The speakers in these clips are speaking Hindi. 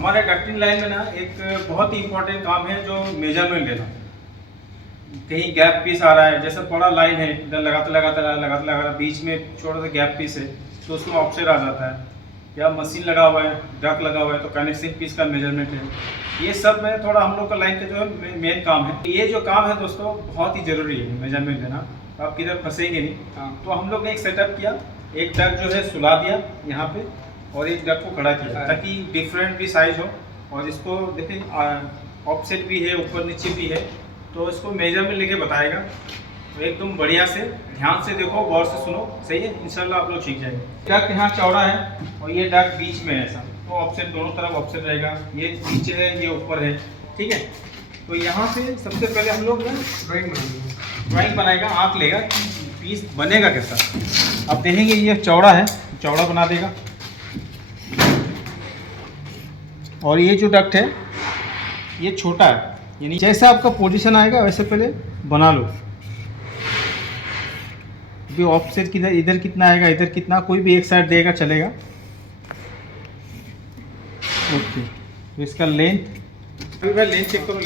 हमारे डक्टिंग लाइन में ना एक बहुत ही इंपॉर्टेंट काम है जो मेजरमेंट लेना। कहीं गैप पीस आ रहा है, जैसे बड़ा लाइन है, इधर लगाते बीच में छोटा सा गैप पीस है तो उसमें ऑफसेट आ जाता है, या मशीन लगा हुआ है, डक लगा हुआ है तो कनेक्टिंग पीस का मेजरमेंट है। ये सब में थोड़ा हम लोग का लाइन का जो है मेन काम है। ये जो काम है दोस्तों बहुत ही ज़रूरी है मेजरमेंट लेना, तो आप किधर फंसेंगे नहीं। तो हम लोग ने एक सेटअप किया, एक डक जो है सुला दिया यहाँ पे और एक डक को खड़ा किया ताकि डिफरेंट भी साइज हो। और इसको देखिए ऑफसेट भी है, ऊपर नीचे भी है, तो इसको मेजरमेंट लेके बताएगा। तो एकदम बढ़िया से ध्यान से देखो, गौर से सुनो, सही है, इंशाल्लाह आप लोग सीख जाएंगे। डक यहाँ चौड़ा है और ये डक बीच में है ऐसा, तो ऑफसेट दोनों तरफ ऑफसेट रहेगा। ये नीचे है, ये ऊपर है, ठीक है। तो यहाँ से सबसे पहले हम लोग ड्राइंग बनाएगा, आँख लेगा पीस बनेगा कैसा। अब देखेंगे ये चौड़ा है, चौड़ा बना देगा। और ये जो डक्ट है ये छोटा है, यानी जैसे आपका पोजीशन आएगा वैसे पहले बना लो। भी ऑफसेट किधर, इधर कितना आएगा, इधर कितना, कोई भी एक साइड देगा चलेगा। ओके, तो इसका लेंथ, अभी भाई लेंथ चेक करो।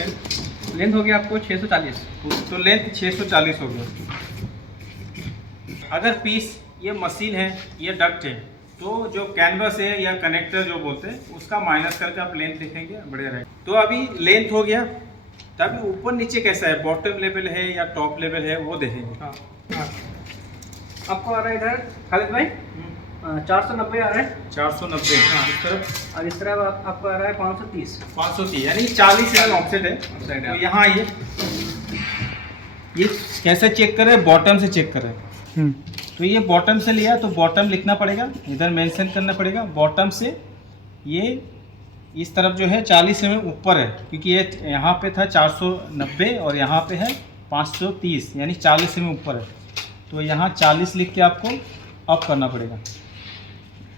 लेंथ हो गया आपको 640, तो लेंथ 640 हो गया। अगर पीस ये मशीन है, ये डक्ट है, तो जो कैनवस है या कनेक्टर जो बोलते हैं उसका माइनस करके आप लेंथ लिखेंगे, बढ़िया रहेगा। तो अभी लेंथ हो गया, तभी ऊपर नीचे कैसा है, बॉटम लेवल है या टॉप लेवल है वो देखेंगे। हाँ। आपको आ रहा है इधर खालिद भाई 490 आ रहा है, 490। हाँ, इस तरफ, और इस तरफ आपको आ रहा है 530 यानी 40 ऑफसेट है। तो यहाँ आइए, ये कैसे चेक करें, बॉटम से चेक करें। तो ये बॉटम से लिया तो बॉटम लिखना पड़ेगा, इधर मेंशन करना पड़ेगा। बॉटम से ये इस तरफ जो है 40 mm ऊपर है, क्योंकि ये यहाँ पे था 490 और यहाँ पे है 530, यानी 40 mm ऊपर है। तो यहाँ 40 लिख के आपको अप करना पड़ेगा।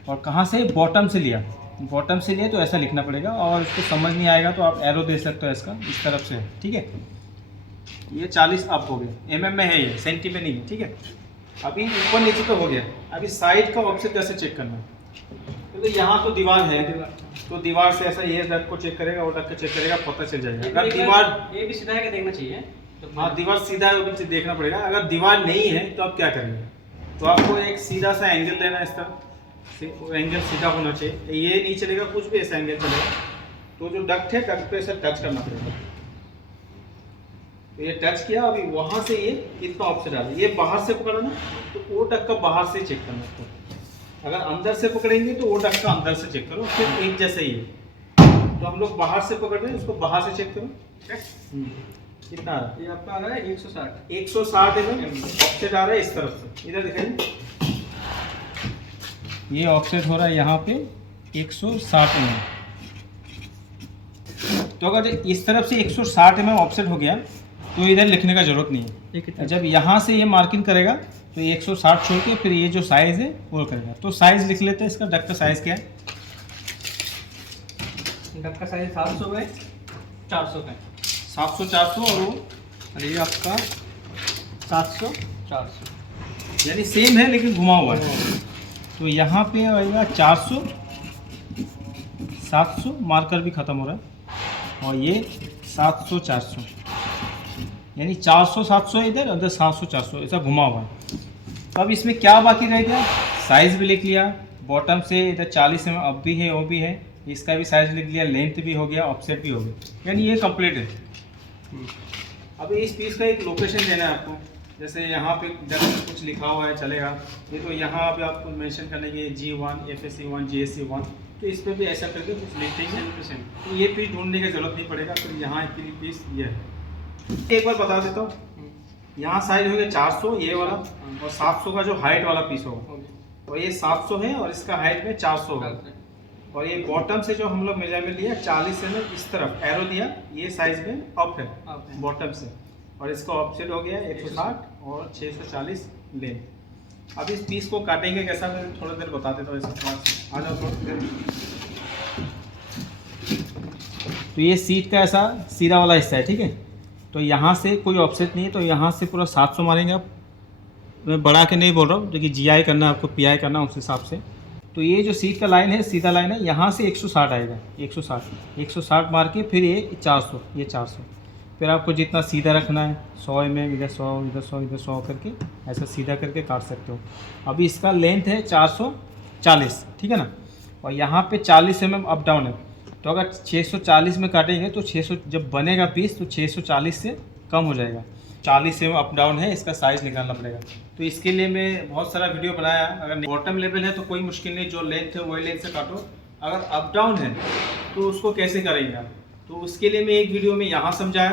और कहाँ से, बॉटम से लिया, बॉटम से लिया तो ऐसा लिखना पड़ेगा। और इसको समझ नहीं आएगा तो आप एरो दे सकते हो इसका, इस तरफ से, ठीक है। ये 40 अप हो गया, mm में है, ये सेंटी में नहीं है, ठीक है। अभी ऊपर नीचे तो हो गया, अभी साइड का ऑफसेट कैसे चेक करना है। तो यहाँ तो दीवार है, तो दीवार से ऐसा ये डक को चेक करेगा और डक को चेक करेगा, पता चल जाएगा। अगर दीवार ये भी सीधा है, देखना चाहिए। हाँ, दीवार सीधा है वो भी देखना पड़ेगा। अगर दीवार नहीं है तो आप क्या करेंगे, तो आपको एक सीधा सा एंगल लेना है, इस तरह एंगल सीधा होना चाहिए, ये नहीं चलेगा, कुछ भी ऐसा एंगल चलेगा। तो जो डक्ट है, डक्ट पे ऐसा टच करना पड़ेगा। तो ये टच किया, अभी वहाँ से ये कितना ऑफसेट आ रहा है, ये बाहर से पकड़ा ना, तो वो डक का बाहर से चेक करना है। अगर अंदर से पकड़ेंगे तो वो डक का अंदर से चेक करो, फिर एक जैसे ही है। तो हम लोग बाहर से पकड़ रहे हैं, उसको बाहर से चेक करो। कितना आ रहा है, ये आपका आ रहा है 160 mm ऑफसेट आ रहा है इस तरफ से, इधर दिखाइए। ये ऑफसेट हो रहा है यहाँ पे 160 mm। तो अगर इस तरफ से 160 mm ऑफसेट हो गया तो इधर लिखने का जरूरत नहीं है। जब यहाँ से ये मार्किंग करेगा तो 160 छोड़ के फिर ये जो साइज़ है वो करेगा। तो साइज़ लिख लेते हैं, इसका डक का साइज़ क्या है। डक का साइज 700 बाय 400 का है, 700 400 और वो, अरे ये आपका 700 400, यानी सेम है लेकिन घुमा हुआ है। तो यहाँ पे आएगा 400 700, मार्कर भी ख़त्म हो रहा है, और ये 700 400, यानी 400 700 इधर, उधर 700 400, ऐसा घुमा हुआ है। तो अब इसमें क्या बाकी रह गया, साइज़ भी लिख लिया, बॉटम से इधर 40 mm अप भी है, वो भी है, इसका भी साइज़ लिख लिया, लेंथ भी हो गया, ऑफसेट भी हो गया, यानी ये कंप्लीट है। अब इस पीस का एक लोकेशन देना है आपको, जैसे यहाँ पे जब कुछ लिखा हुआ है चलेगा, ये तो यहाँ पे आपको मेंशन करने के G1 FSC1 GSC1, तो इस पर भी ऐसा करके कुछ लिख देंगे, तो ये पीस ढूंढने की जरूरत नहीं पड़ेगा। तो यहाँ एक पीस ये है, एक बार बता देता हूँ, यहाँ साइज हो गया 400 ये वाला, और 700 का जो हाइट वाला पीस होगा, और ये 700 है और इसका हाइट में 400 होगा। और ये बॉटम से जो हम लोग मेजरमेंट लिया 40 mm इस तरफ एरो दिया, ये साइज में अप है बॉटम से, और इसका ऑफसेट हो गया 160 और 640 लेंथ। अब इस पीस को काटेंगे कैसा, मैं थोड़ा देर बता देता हूँ, आ जाओ थोड़ी देर। तो ये सीट का ऐसा सीधा वाला हिस्सा है, ठीक है। तो यहाँ से कोई ऑफसेट नहीं है, तो यहाँ से पूरा 700 मारेंगे आप। मैं बढ़ा के नहीं बोल रहा हूँ, क्योंकि GI करना है आपको, PI करना है उस हिसाब से। तो ये जो सीट का लाइन है सीधा लाइन है, यहाँ से 160 आएगा, 160 मार के फिर ये 400, ये 400। फिर आपको जितना सीधा रखना है 100 mm, इधर 100 इधर 100 इधर 100 करके ऐसा सीधा करके काट सकते हो। अभी इसका लेंथ है 440, ठीक है ना, और यहाँ पे 40 mm अप डाउन है। तो अगर 640 में काटेंगे तो 600 जब बनेगा पीस तो 640 से कम हो जाएगा। 40 mm अप डाउन है, इसका साइज़ निकालना पड़ेगा। तो इसके लिए मैं बहुत सारा वीडियो बनाया। अगर बॉटम लेवल है तो कोई मुश्किल नहीं, जो लेंथ है वही लेंथ से काटो। अगर अप डाउन है तो उसको कैसे करेंगे आप, तो उसके लिए मैं एक वीडियो में यहाँ समझाया।